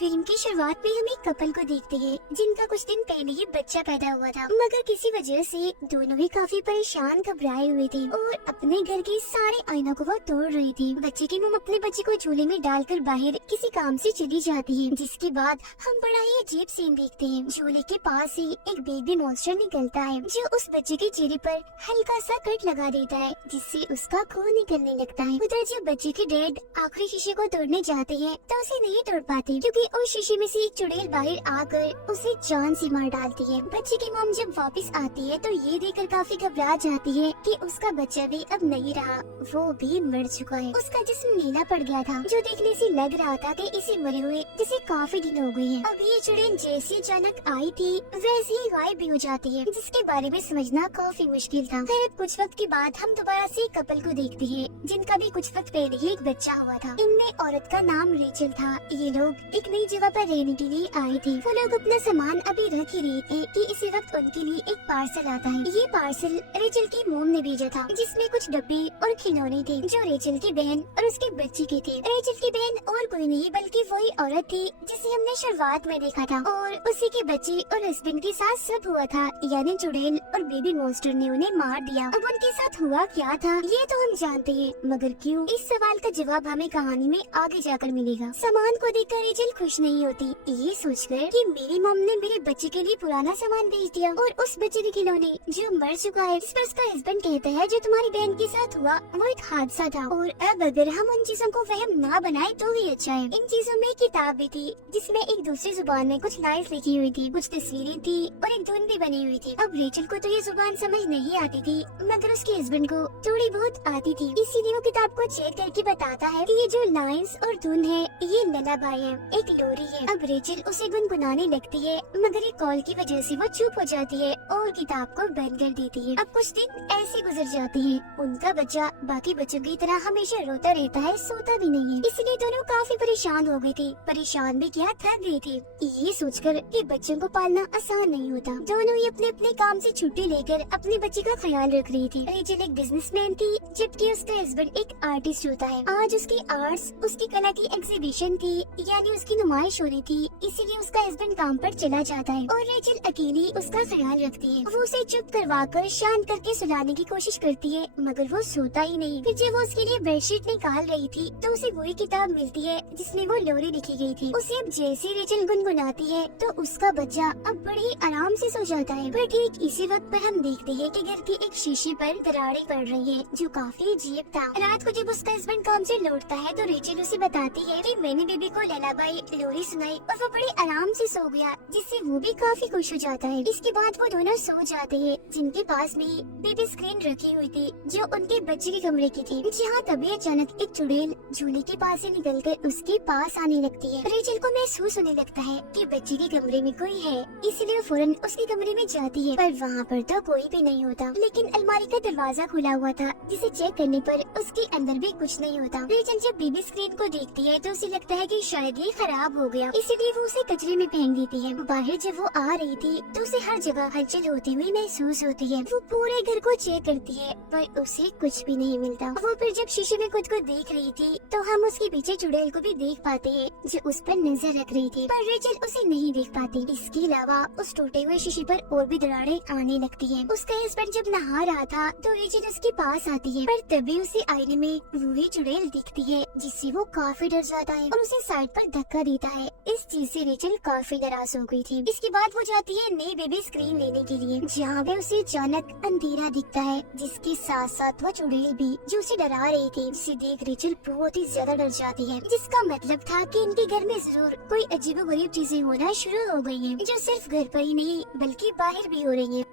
Film की शुरुआत में हम एक कपल को देखते हैं जिनका कुछ दिन पहले ही बच्चा पैदा हुआ था, मगर किसी वजह से दोनों ही काफी परेशान घबराए हुए थे और अपने घर के सारे आईनों को वो तोड़ रही थी। बच्चे की मम अपने बच्चे को झूले में डालकर बाहर किसी काम से चली जाती है, जिसके बाद हम बड़ा ही अजीब सीन देखते हैं। झूले के पास से एक बेबी मॉन्स्टर निकलता है जो उस बच्चे के चेहरे पर हल्का सा कट लगा देता है, जिससे उसका खून निकलने लगता है। उधर जब बच्चे के डैड आखिरी शीशे को तोड़ने जाते हैं तो उसे नहीं तोड़ पाते, क्योंकि उस शीशे में से एक चुड़ैल बाहर आकर उसे जान से मार डालती है। बच्चे की मॉम जब वापस आती है तो ये देखकर काफी घबरा जाती है कि उसका बच्चा भी अब नहीं रहा, वो भी मर चुका है। उसका जिस्म नीला पड़ गया था, जो देखने से लग रहा था कि इसे मरे हुए जिसे काफी दिन हो गए हैं। अब ये चुड़ैल जैसी अचानक आई थी वैसे ही गायब भी हो जाती है, जिसके बारे में समझना काफी मुश्किल था। फिर कुछ वक्त के बाद हम दोबारा से कपल को देखते हैं जिनका भी कुछ वक्त पहले ही एक बच्चा हुआ था। इनमें औरत का नाम रेचल था। ये लोग एक नई जगह पर रहने के लिए आए थे। वो लोग अपना सामान अभी रख ही रहे थे कि इसी वक्त उनके लिए एक पार्सल आता है। ये पार्सल रेचल की मोम ने भेजा था, जिसमें कुछ डब्बे और खिलौने थे जो रेचल की बहन और उसके बच्चे के थे। रेचल की बहन और कोई नहीं बल्कि वही औरत थी जिसे हमने शुरुआत में देखा था, और उसी के बच्चे और हस्बैंड के साथ सब हुआ था, यानी चुड़ैल और बेबी मॉन्स्टर ने उन्हें मार दिया। अब उनके साथ हुआ क्या था ये तो हम जानते हैं, मगर क्यों, इस सवाल का जवाब हमें कहानी में आगे जाकर मिलेगा। सामान को देखकर रेचल खुश नहीं होती, ये सोचकर कि मेरी मॉम ने मेरे बच्चे के लिए पुराना सामान भेज दिया और उस बच्चे के खिलौने जो मर चुका है। जिस पर उसका हस्बैंड कहता है जो तुम्हारी बहन के साथ हुआ वो एक हादसा था, और अब अगर हम उन चीजों को वहम ना बनाए तो ही अच्छा है। इन चीजों में किताब भी थी जिसमें एक दूसरी जुबान में कुछ लाइन्स लिखी हुई थी, कुछ तस्वीरें थी और एक धुन भी बनी हुई थी। अब रेचल को तो ये जुबान समझ नहीं आती थी, मगर उसके हस्बैंड को थोड़ी बहुत आती थी, इसीलिए वो किताब को चेक करके बताता है कि ये जो लाइन्स और धुन है ये ललाबाई है, एक लोरी है। अब रेचल उसे गुनगुनाने लगती है, मगर ये कॉल की वजह से वो चुप हो जाती है और किताब को बंद कर देती है। अब कुछ दिन ऐसे गुजर जाते हैं। उनका बच्चा बाकी बच्चों की तरह हमेशा रोता रहता है, सोता भी नहीं है, इसलिए दोनों काफी परेशान हो गए थे। परेशान भी क्या, थक गए थे। ये सोचकर कि बच्चों को पालना आसान नहीं होता, दोनों ही अपने अपने काम से छुट्टी लेकर अपने बच्चे का ख्याल रख रही थी। रेचल एक बिजनेसमैन थी, जबकि उसका हस्बैंड एक आर्टिस्ट होता है। आज उसकी आर्ट्स, उसकी कला की एग्जीबिशन थी, यानी उसकी नुमाइश हो रही थी, इसीलिए उसका हस्बैंड काम पर चला जाता है और रेचल अकेली उसका ख्याल रखती है। वो उसे चुप करवाकर शांत करके सुलाने की कोशिश करती है, मगर वो सोता ही नहीं। फिर जब वो उसके लिए बेडशीट निकाल रही थी तो उसे वही किताब मिलती है जिसमें वो लोरी लिखी गई थी। उसे अब जैसे रेचल गुनगुनाती है तो उसका बच्चा अब बड़े ही आराम से सो जाता है। पर ठीक इसी वक्त पर हम देखते हैं कि घर के एक शीशे पर दरारें पड़ रही है, जो काफी अजीब था। रात को जब उसका हस्बैंड काम से लौटता है तो रेचल उसे बताती है कि मैंने बेबी को ललाबाई लोरी सुनाई और वो बड़े आराम से सो गया, जिससे वो भी काफी खुश हो जाता है। इसके बाद वो दोनों सो जाते हैं, जिनके पास में बेबी स्क्रीन रखी हुई थी जो उनके बच्चे के कमरे की थी। जहाँ तभी अचानक एक चुड़ैल झूले के पास से निकलकर उसके पास आने लगती है। रेचल को महसूस होने लगता है कि बच्चे के कमरे में कोई है, इसलिए वो फौरन उसके कमरे में जाती है, पर वहाँ पर तो कोई भी नहीं होता। लेकिन अलमारी का दरवाजा खुला हुआ था, जिसे चेक करने पर उसके अंदर भी कुछ नहीं होता। रेचल जब बेबी स्क्रीन को देखती है तो उसे लगता है कि शायद ये खराब हो गया, इसीलिए वो उसे कचरे में फेंक देती है। बाहर जब वो आ रही थी तो उसे हर जगह हलचल होती हुई महसूस होती है। वो पूरे घर को चेक करती है, पर उसे कुछ भी नहीं मिलता। वो फिर जब शीशे में खुद को देख रही थी तो हम उसके पीछे चुड़ैल को भी देख पाते हैं जो उस पर नजर रख रही थी, पर रेचल उसे नहीं देख पाती। इसके अलावा उस टूटे हुए शीशे पर और भी दरारें आने लगती हैं। उसका हस्बैंड जब नहा रहा था तो रेचल उसके पास आती है, पर तभी उसे आईने में वही चुड़ैल दिखती है, जिससे वो काफी डर जाता है और उसे साइड पर धक्का देता है। इस चीज से रेचल काफी नाराज हो गई थी। इसके बाद वो जाती है नई बेबी स्क्रीन लेने के लिए, जहाँ पे उसे अचानक अंधेरा दिखता है, जिसके साथ साथ वो चुड़ैल भी जो उसे डरा रही थी। उसे देख रेचल बहुत ही ज्यादा डर जाती है, जिसका मतलब था कि इनके घर में जरूर कोई अजीबोगरीब चीजें होना शुरू हो गई हैं, जो सिर्फ घर पर ही नहीं बल्कि बाहर भी हो रही हैं।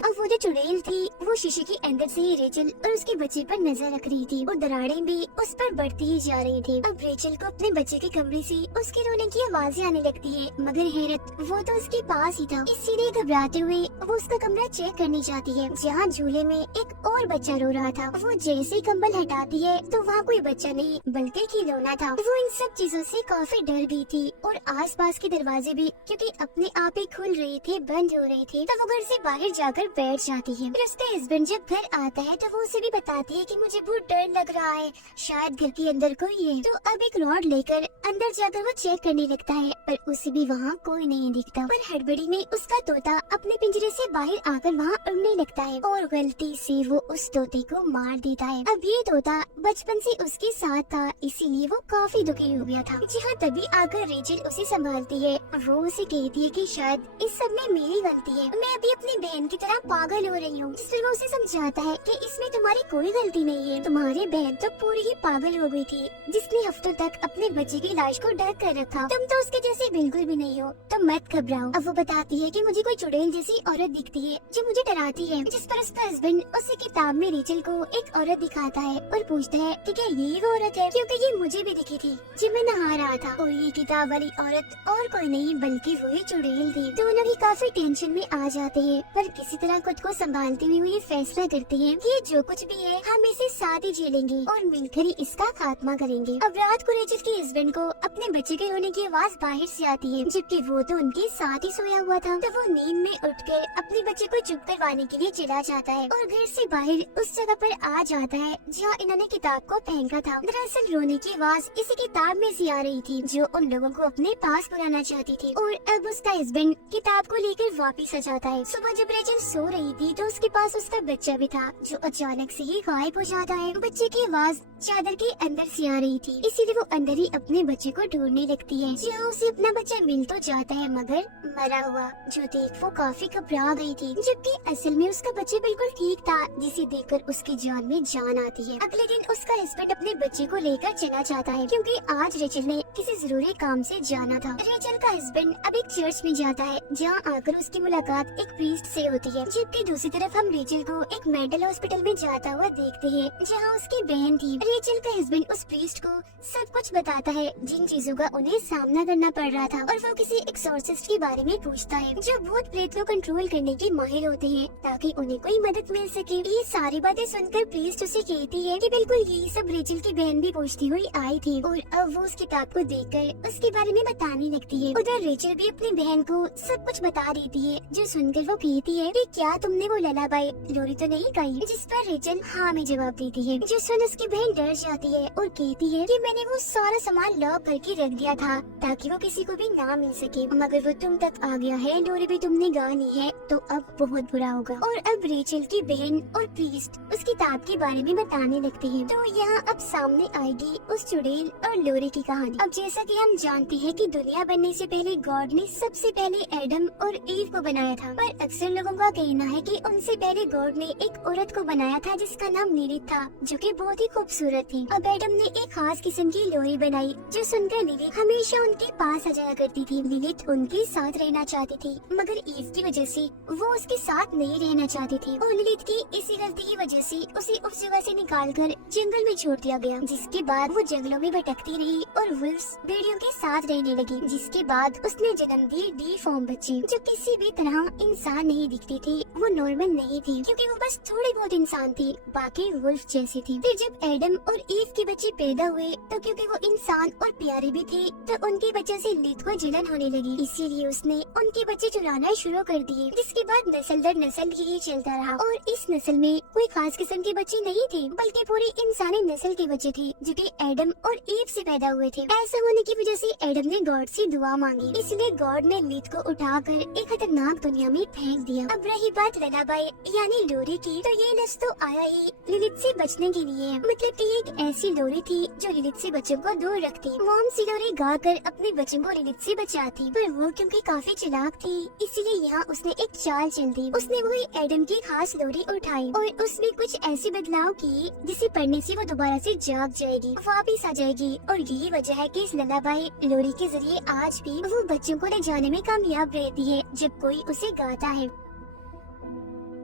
अब वो जो चुड़ैल थी वो शीशे के अंदर से ही रेचल और उसके बच्चे पर नजर रख रही थी और दरारें भी उस पर बढ़ती ही जा रही थी। अब रेचल को अपने बच्चे के कमरे से उसके रोने की आवाजें आने लगती है, मगर हैरत वो तो उसके पास ही था। इसीलिए घबराते हुए वो उसका कमरा चेक करने जाती है, जहाँ झूले में एक और बच्चा रो रहा था। वो जैसे ही कंबल हटाती है तो वहाँ कोई बच्चा नहीं बल्कि खिलौना था। वो इन सब चीजों से काफी डर गई थी और आसपास के दरवाजे भी क्योंकि अपने आप ही खुल रहे थे बंद हो रहे थे। तो वो घर से बाहर जाकर बैठ जाती है। फिर उसका हस्बैंड जब घर आता है तो वो उसे भी बताती है कि मुझे बहुत डर लग रहा है, शायद घर के अंदर कोई है। तो अब एक रॉड लेकर अंदर जाकर वो चेक करने लगता है, पर उसे भी वहाँ कोई नहीं दिखता। पर हड़बड़ी में उसका तोता अपने पिंजरे से बाहर आकर वहाँ उड़ने लगता है और गलती से वो उस तोते को मार देता है। अब ये तोता बचपन से उसके साथ था, इसीलिए वो काफी दुखी हो गया था। जहाँ तभी आकर रेचल उसे संभालती है। वो उसे कहती है कि शायद इस सब में मेरी गलती है, मैं अभी अपनी बहन की तरह पागल हो रही हूँ। जिस पर वो उसे समझाता है कि इसमें तुम्हारी कोई गलती नहीं है, तुम्हारी बहन तो पूरी ही पागल हो गई थी, जिसने हफ्तों तक अपने बच्चे की लाश को ढक कर रखा। तुम तो उसके जैसे बिल्कुल भी नहीं हो, तो मत घबराओ। अब वो बताती है कि मुझे कोई चुड़ैल जैसी औरत दिखती है जो मुझे डराती है। जिस पर उसका हस्बैंड उसे किताब में रेचल को एक औरत दिखाता है और पूछता है कि क्या ये वो औरत है, क्योंकि ये मुझे भी दिखी थी जब मैं नहा रहा था। और ये किताब वाली औरत और कोई नहीं बल्कि वही चुड़ैल थी। दोनों ही काफी टेंशन में आ जाते हैं, पर किसी तरह खुद को संभालते हुए ये फैसला करते हैं कि जो कुछ भी है हम इसे साथ ही झेलेंगे और मिलकर ही इसका खात्मा करेंगे। अब रात को रेचल के हस्बैंड को अपने बच्चे के रोने की आवाज बाहर से आती है, जबकि वो तो उनके साथ ही सोया हुआ था। तो वो नींद में उठकर अपने बच्चे को चुप करवाने के लिए चला जाता है और घर से बाहर उस जगह पर आ जाता है जहाँ इन्होंने किताब को फेंका था। दरअसल रोने की आवाज इसी किताब में से आ रही थी जो उन लोगों को अपने पास बुलाना चाहती थी। और अब उसका हस्बैंड किताब को लेकर वापिस आ जाता है। सुबह जब रेचल सो रही थी तो उसके पास उसका बच्चा भी था जो अचानक से ही गायब हो जाता है। बच्चे की आवाज चादर के अंदर से आ रही थी, इसीलिए वो अंदर ही अपने बच्चे को ढूंढने लगती है। जहाँ उसे अपना बच्चा मिल तो जाता है मगर मरा हुआ, जो देख वो काफी घबरा गई थी, जबकि असल में उसका बच्चा बिल्कुल ठीक था, जिसे देखकर उसकी जान में जान आती है। अगले दिन उसका हस्बैंड अपने बच्चे को लेकर चला जाता है क्योंकि आज रेचल ने किसी जरूरी काम से जाना था। रेचल का हस्बैंड अब एक चर्च में जाता है जहाँ आकर उसकी मुलाकात एक प्रीस्ट से होती है, जबकि दूसरी तरफ हम रेचल को एक मेंटल हॉस्पिटल में जाता हुआ देखते हैं जहाँ उसकी बहन थी। रेचल का हस्बैंड उस प्रीस्ट को सब कुछ बताता है जिन चीजों का उन्हें सामना करना पड़ रहा था, और वो किसी एक्सॉर्सिस्ट के बारे में पूछता है जो भूत प्रेत को कंट्रोल करने के माहिर होते हैं ताकि उन्हें कोई मदद मिल सके। ये सारी बातें सुनकर प्रीस्ट उसे कहती है कि बिल्कुल यही सब रेचल की बहन भी पूछती हुई आई थी, और अब वो उस किताब को देखकर उसके बारे में बताने लगती है। उधर रेचल भी अपनी बहन को सब कुछ बता देती है, जो सुनकर वो कहती है कि क्या तुमने वो ललाबाई लोरी तो नहीं गाई? जिस पर रेचल हाँ में जवाब देती है, जो सुन उसकी बहन डर जाती है और कहती है कि मैंने वो सारा सामान लॉक करके रख दिया था ताकि वो किसी को भी ना मिल सके, मगर वो तुम तक आ गया है, लोरी भी तुमने गा ली है, तो अब बहुत बुरा होगा। और अब रेचल की बहन और प्रीस्ट उस किताब के बारे में बताने लगते हैं। तो यहाँ अब सामने आएगी उस चुड़ैल और लोरी की कहानी। अब जैसा कि हम जानते हैं कि दुनिया बनने से पहले गॉड ने सबसे पहले एडम और ईव को बनाया था, पर अक्सर लोगों का कहना है कि उनसे पहले गॉड ने एक औरत को बनाया था जिसका नाम लिलिथ था, जो कि बहुत ही खूबसूरत थी। अब एडम ने एक खास किस्म की लोरी बनाई जो सुनकर लिलिथ हमेशा उनके पास आ जाया करती थी। लिलिथ उनके साथ रहना चाहती थी, मगर ईव की वजह से वो उसके साथ नहीं रहना चाहती थी, और लिलिथ की इसी गलती की वजह से उसे उस जगह से निकालकर जंगल में छोड़ दिया गया, जिसके बाद वो जंगलों में भटकती रही और वुल्व्स भेड़ियों के साथ रहने लगी, जिसके बाद उसने जन्म दिए डीफॉर्म बच्चे जो किसी भी तरह इंसान नहीं दिखती थी। वो नॉर्मल नहीं थी क्योंकि वो बस थोड़ी बहुत इंसान थी, बाकी वुल्फ जैसी थी। फिर जब एडम और ईव के बच्चे पैदा हुए तो क्योंकि वो इंसान और प्यारे भी थे तो उनके बच्चे से लिलिथ को जलन होने लगी, इसीलिए उसने उनके बच्चे चुराना शुरू कर दिए, जिसके बाद नस्ल दर नस्ल यही चलता रहा। और इस नस्ल में कोई खास किस्म के बच्चे नहीं थे, बल्कि पूरी इंसानी नस्ल के बच्चे थे जो कि एडम और ईव से पैदा हुए थे। ऐसा होने की वजह से एडम ने गॉड से दुआ मांगी, इसलिए गॉड ने लिलिथ को उठाकर एक खतरनाक दुनिया में फेंक दिया। अब रही बात ललाबाई यानी लोरी की, तो ये लफ्ज़ तो आया ही लिलिथ से बचने के लिए, मतलब कि एक ऐसी लोरी थी जो लिलिथ से बच्चों को दूर रखती। मॉम सी लोरी गाकर अपने बच्चों को लिलिथ से बचाती, पर वो क्योंकि काफी चालाक थी इसीलिए यहाँ उसने एक चाल चल दी। उसने वही एडम की खास लोरी उठाई और उसमें कुछ ऐसे बदलाव किए जिसे पढ़ने से वो दोबारा से जाग जाएगी, वापिस आ जाएगी। और यही वजह है कि इस ललाबाई लोरी के जरिए आज भी वो बच्चों को ले जाने में कामयाब रहती है जब कोई उसे गाता है।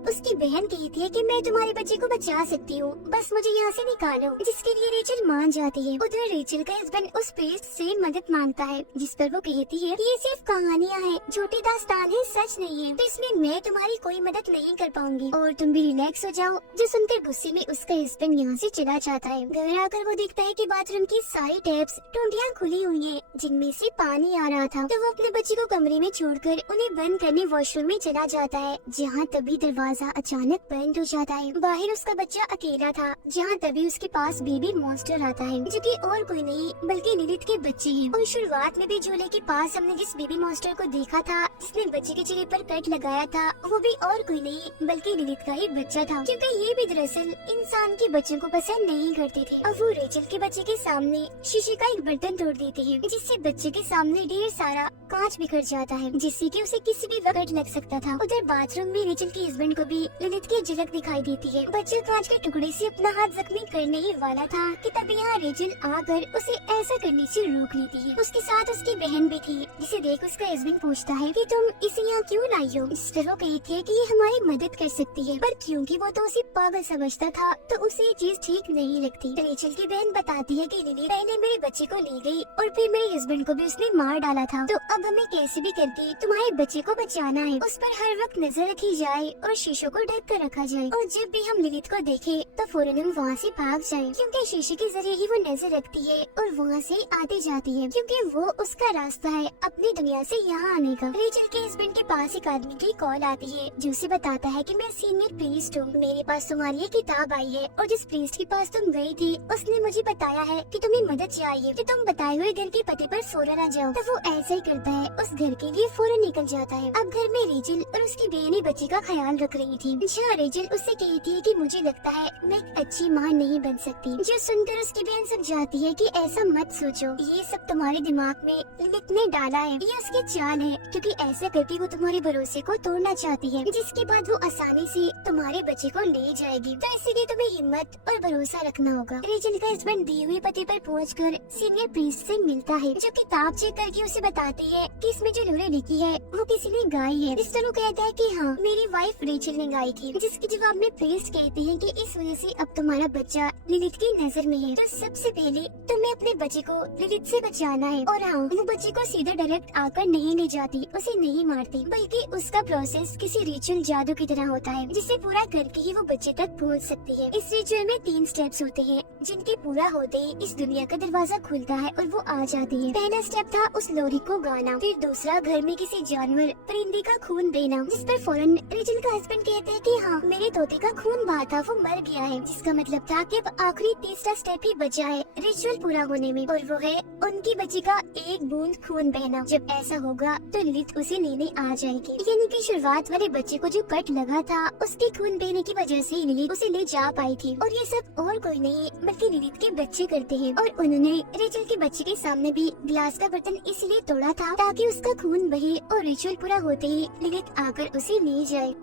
उसकी बहन कहती है कि मैं तुम्हारे बच्चे को बचा सकती हूँ, बस मुझे यहाँ से निकालो, जिसके लिए रेचल मान जाती है। उधर रेचल का हस्बैंड उस प्रीस्ट से मदद मांगता है, जिस पर वो कहती है कि ये सिर्फ कहानियाँ हैं, झूठी दास्तान है, सच नहीं है, तो इसमें मैं तुम्हारी कोई मदद नहीं कर पाऊंगी और तुम भी रिलैक्स हो जाओ। जो सुनकर गुस्से में उसका हस्बैंड यहाँ से चला जाता है। घर आकर वो देखता है कि बाथरूम की सारी टैप्स टूटियां खुली हुई है जिनमें से पानी आ रहा था, तो वो अपने बच्चे को कमरे में छोड़कर उन्हें बंद करने वॉशरूम में चला जाता है, जहाँ तभी दरवाजा दरवाजा अचानक बंद हो जाता है। बाहर उसका बच्चा अकेला था, जहाँ तभी उसके पास बेबी मॉन्स्टर आता है, जो कि और कोई नहीं बल्कि लिलिथ के बच्चे हैं। और शुरुआत में भी झूले के पास हमने जिस बेबी मॉन्स्टर को देखा था, जिसने बच्चे के चेहरे पर कट लगाया था, वो भी और कोई नहीं बल्कि लिलिथ का ही बच्चा था, क्योंकि ये भी दरअसल इंसान के बच्चों को पसंद नहीं करते थे। अब वो रेचल के बच्चे के सामने शीशे का एक बर्तन तोड़ देते हैं, जिससे बच्चे के सामने ढेर सारा कांच बिखर जाता है, जिससे कि उसे किसी भी वक्त लग सकता था। उधर बाथरूम में रेचल के हस्बैंड को भी लिलिथ की झलक दिखाई देती है। बच्चा कांच के टुकड़े से अपना हाथ जख्मी करने ही वाला था कि तब यहाँ रेचल आकर उसे ऐसा करने से रोक लेती है। उसके साथ उसकी बहन भी थी, जिसे देख उसका हस्बैंड पूछता है कि तुम इसे यहाँ क्यों लाई हो। सिस्टर वो कहती है कि ये हमारी मदद कर सकती है, पर क्योंकि वो तो उसे पागल समझता था तो उसे ये चीज ठीक नहीं लगती। रेचल की बहन बताती है कि लिली पहले मेरे बच्चे को ले गई और फिर मेरे हस्बैंड को भी उसने मार डाला था, तो अब हमें कैसे भी करके तुम्हारे बच्चे को बचाना है। उस पर हर वक्त नजर रखी जाए और शीशों को ढक कर रखा जाए, और जब भी हम लिलिथ को देखे तो फौरन हम वहाँ से भाग जाएं, क्योंकि शीशे के जरिए ही वो नजर रखती है और वहाँ से आती जाती है, क्योंकि वो उसका रास्ता है अपनी दुनिया से यहाँ आने का। रेचल के हस्बैंड के पास एक आदमी की कॉल आती है, जो उसे बताता है कि मैं सीनियर प्रीस्ट हूँ, मेरे पास तुम्हारी ये किताब आई है और जिस प्रीस्ट के पास तुम गई थी उसने मुझे बताया है कि तुम्हें मदद चाहिए, तो तुम बताए हुए घर के पते पर फौरन आ जाओ। तो वो ऐसा ही करता है, उस घर के लिए फौरन निकल जाता है। अब घर में रेचल और उसकी बहन बच्चे का ख्याल रख रही थी, जहाँ रेचल उससे कहती है कि मुझे लगता है मैं एक अच्छी माँ नहीं बन सकती, जो सुनकर उसकी बहन समझाती है कि ऐसा मत सोचो, ये सब तुम्हारे दिमाग में लिलिथ ने डाला है, ये उसकी चाल है, क्योंकि ऐसा करके वो तुम्हारे भरोसे को तोड़ना चाहती है, जिसके बाद वो आसानी से तुम्हारे बच्चे को ले जाएगी। तो इसीलिए तुम्हें हिम्मत और भरोसा रखना होगा। रेचल का हस्बैंड दिए हुए पते पर पहुंचकर सीनियर प्रीस्ट से मिलता है, जो किताब चेक करके उसे बताती है कि इसमें जो लोरी लिखी है वो किसी ने गाई है। इस तरह कहता है कि हाँ मेरी वाइफ रेचल ने गाई थी, जिसके जवाब में प्रीस्ट कहते हैं कि इस वजह से अब तुम्हारा बच्चा लिलिथ की नजर में है, तो सबसे पहले तुम्हें अपने बच्चे को लिलिथ से बचाना है। और हाँ, वो बच्चे को सीधा डायरेक्ट आकर नहीं ले जाती, उसे नहीं मारती, बल्कि उसका प्रोसेस किसी रिचुअल जादू की तरह होता है, जिसे पूरा करके ही वो बच्चे तक पहुंच सकती है। इस रिचुअल में 3 स्टेप्स होते हैं, जिनके पूरा होते ही इस दुनिया का दरवाजा खुलता है और वो आ जाती है। पहला स्टेप था उस लोरी को गाना, फिर दूसरा घर में किसी जानवर परिंदे का खून देना, जिस पर फौरन रेचल का हस्बैंड कहते हैं कि हाँ मेरे तोते का खून बहा था, वो मर गया है, जिसका मतलब था कि अब आखिरी तीसरा स्टेप ही बचा है रिचुअल पूरा होने में, और वो है उनकी बच्ची का एक बूंद खून बहना। जब ऐसा होगा तो लिलिथ उसे लेने आ जाएगी, यानी कि शुरुआत वाले बच्चे को जो कट लगा था उसके खून बहने की वजह से लिलिथ उसे ले जा पाई थी, और ये सब और कोई नहीं बल्कि लिलिथ के बच्चे करते हैं। और उन्होंने रेचल के बच्चे के सामने भी ग्लास का बर्तन इसलिए तोड़ा था ताकि उसका खून बहे और रिचुअल पूरा होते ही लिलिथ आकर उसे ले जाए।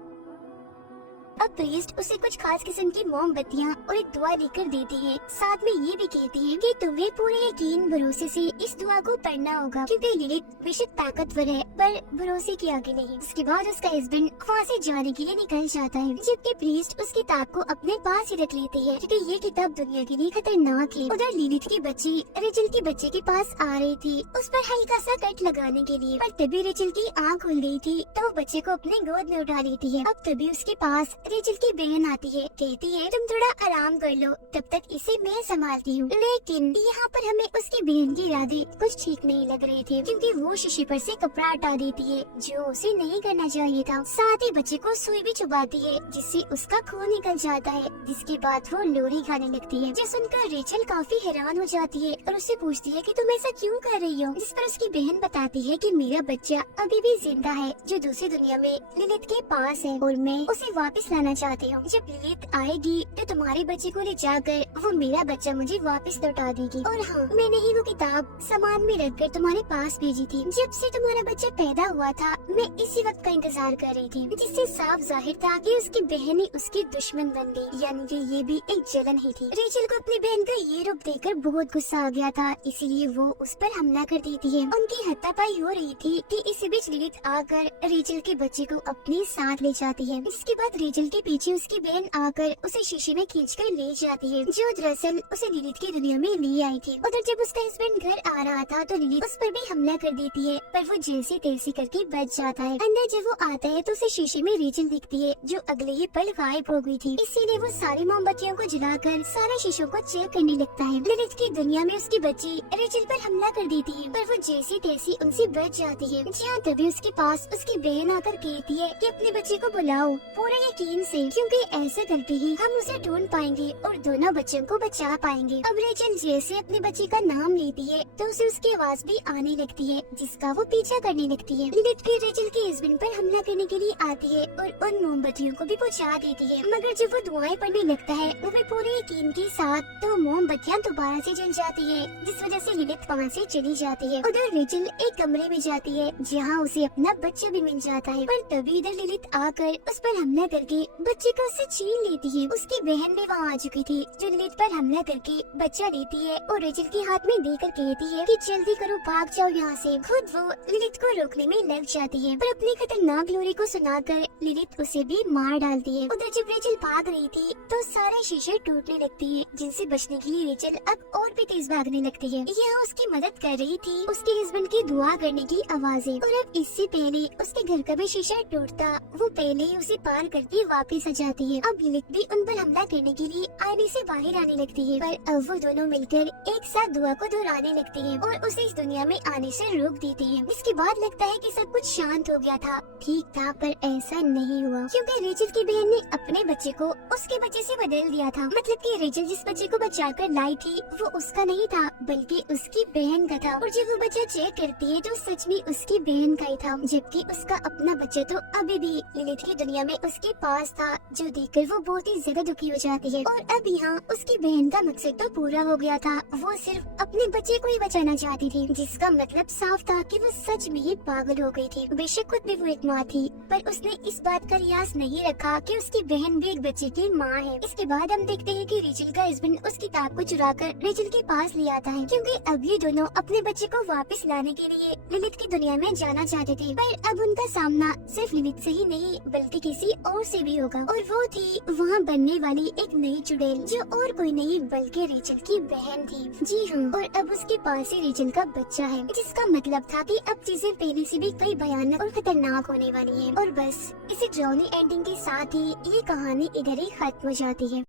अब प्रीस्ट उसे कुछ खास किस्म की मोमबत्तियाँ और एक दुआ लेकर देती है, साथ में ये भी कहती है कि तुम्हें पूरे यकीन भरोसे से इस दुआ को पढ़ना होगा, क्योंकि लिलिथ बेशक ताकतवर है पर भरोसे के आगे नहीं। इसके बाद उसका हस्बैंड वहाँ से जाने के लिए निकल जाता है, जबकि प्रीस्ट उस किताब को अपने पास ही रख लेती है, क्योंकि ये किताब दुनिया के लिए खतरनाक है। उधर लिलिथ की बच्ची रेचल के बच्चे के पास आ रही थी, उस पर हल्का सा कट लगाने के लिए, पर तभी रेचल की आँख खुल गई थी, तो वो बच्चे को अपने गोद में उठा लेती है। अब तभी उसके पास रेचल की बहन आती है, कहती है तुम थोड़ा आराम कर लो, तब तक इसे मैं संभालती हूँ। लेकिन यहाँ पर हमें उसकी बहन के इरादे कुछ ठीक नहीं लग रहे थे, क्योंकि वो शीशे पर से कपड़ा हटा देती है, जो उसे नहीं करना चाहिए था। साथ ही बच्चे को सुई भी चुभाती है, जिससे उसका खून निकल जाता है, जिसके बाद वो लोरी खाने लगती है। जो सुनकर रेचल काफी हैरान हो जाती है और उससे पूछती है कि तुम ऐसा क्यों कर रही हो, जिस पर उसकी बहन बताती है कि मेरा बच्चा अभी भी जिंदा है, जो दूसरी दुनिया में लिलिथ के पास है, और मैं उसे वापस लाना चाहती हूँ। जब लिलिथ आएगी तो तुम्हारे बच्चे को ले जाकर वो मेरा बच्चा मुझे वापस लौटा देगी। और हाँ, मैंने ही वो किताब सामान में रखकर तुम्हारे पास भेजी थी। जब से तुम्हारा बच्चा पैदा हुआ था मैं इसी वक्त का इंतजार कर रही थी, जिससे साफ जाहिर था कि उसकी बहन ही उसकी दुश्मन बन गई, यानी कि ये भी एक जलन ही थी। रेचल को अपनी बहन का ये रूप देखकर बहुत गुस्सा आ गया था, इसीलिए वो उस पर हमला कर देती है। उनकी हाथापाई हो रही थी कि इसी बीच लिलिथ आकर रेचल के बच्चे को अपने साथ ले जाती है। इसके बाद रेचल के पीछे उसकी बहन आकर उसे शीशे में खींचकर ले जाती है, जो दरअसल उसे लिलिथ की दुनिया में ले आई थी। उधर जब उसका हस्बैंड घर आ रहा था तो लिलिथ उस पर भी हमला कर देती है, पर वो जैसी तैसी करके बच जाता है। अंदर जब वो आता है तो उसे शीशे में रेचल दिखती है, जो अगले ही पल गायब हो गई थी। इसीलिए वो सारी मोमबत्तियों को जलाकर सारे शीशों को चेक करने लगता है। लिलिथ की दुनिया में उसकी बच्ची रेचल पर हमला कर देती है, पर वो जैसी तैसी उनसे बच जाती है। जहाँ तभी उसके पास उसकी बहन आकर कहती है कि अपने बच्चे को बुलाओ। पूरा यकीन मुमकिन से, क्योंकि ऐसा करके ही हम उसे ढूंढ पाएंगे और दोनों बच्चों को बचा पाएंगे। अब रेचल जैसे अपने बच्चे का नाम लेती है तो उसे उसकी आवाज भी आने लगती है, जिसका वो पीछा करने लगती है। लिलिथ फिर रेचल के हस्बैंड पर हमला करने के लिए आती है और उन मोमबत्तियों को भी बुझा देती है, मगर जब वो दुआएं पढ़ने लगता है वो भी पूरे यकीन के साथ तो मोमबत्तियां दोबारा से जल जाती है, जिस वजह से लिलिथ वहाँ से चली जाती है। उधर रेचल एक कमरे में जाती है जहाँ उसे अपना बच्चा भी मिल जाता है, पर तभी इधर लिलिथ आकर उस पर हमला करके बच्चे को उससे छीन लेती है। उसकी बहन भी वहाँ आ चुकी थी जो लिलिथ पर हमला करके बच्चा लेती है और रेचल के हाथ में देकर कहती है कि जल्दी करो, भाग जाओ यहाँ से। खुद वो लिलिथ को रोकने में लग जाती है, पर अपनी खतरनाक लोरी को सुनाकर लिलिथ उसे भी मार डालती है। उधर जब रेचल भाग रही थी तो सारे शीशे टूटने लगती है, जिनसे बचने के लिए रेचल अब और भी तेज भागने लगती है। यहाँ उसकी मदद कर रही थी उसके हस्बैंड की दुआ करने की आवाजें, और अब इससे पहले उसके घर का भी शीशा टूटता वो पहले ही उसे पार करके वापस आ जाती है। अब लिलिथ भी उन पर हमला करने के लिए आईने से बाहर आने लगती है, पर अब वो दोनों मिलकर एक साथ दुआ को दोहराने लगती है और उसे इस दुनिया में आने से रोक देती है। इसके बाद लगता है कि सब कुछ शांत हो गया था। ठीक था, पर ऐसा नहीं हुआ, क्योंकि रेचल की बहन ने अपने बच्चे को उसके बच्चे से बदल दिया था। मतलब कि रेचल जिस बच्चे को बचाकर लाई थी वो उसका नहीं था बल्कि उसकी बहन का था, और जब वो बच्चा चेक करती है तो सच में उसकी बहन का ही था, जबकि उसका अपना बच्चा तो अभी भी लिलिथ की दुनिया में उसके पास था, जो देखकर वो बहुत ही ज्यादा दुखी हो जाती है। और अब यहाँ उसकी बहन का मकसद तो पूरा हो गया था, वो सिर्फ अपने बच्चे को ही बचाना चाहती थी, जिसका मतलब साफ था कि वो सच में ही पागल हो गई थी। बेशक खुद भी वो एक माँ थी, पर उसने इस बात का रियाज नहीं रखा कि उसकी बहन भी एक बच्चे की माँ है। इसके बाद हम देखते हैं कि रेचल का हस्बैंड उस किताब को चुराकर रेचल के पास ले आता है, क्योंकि अब ये दोनों अपने बच्चे को वापस लाने के लिए लिलिथ की दुनिया में जाना चाहते थे। पर अब उनका सामना सिर्फ लिलिथ से ही नहीं बल्कि किसी और से भी होगा, और वो थी वहाँ बनने वाली एक नई चुड़ैल, जो और कोई नहीं बल्कि रेचल की बहन थी। जी हाँ, और अब उसके पास ही रेचल का बच्चा है, जिसका मतलब था कि अब चीजें पहले से भी कई भयानक और खतरनाक होने वाली है। और बस इसी ड्राउनी एंडिंग के साथ ही ये कहानी इधर ही खत्म हो जाती है।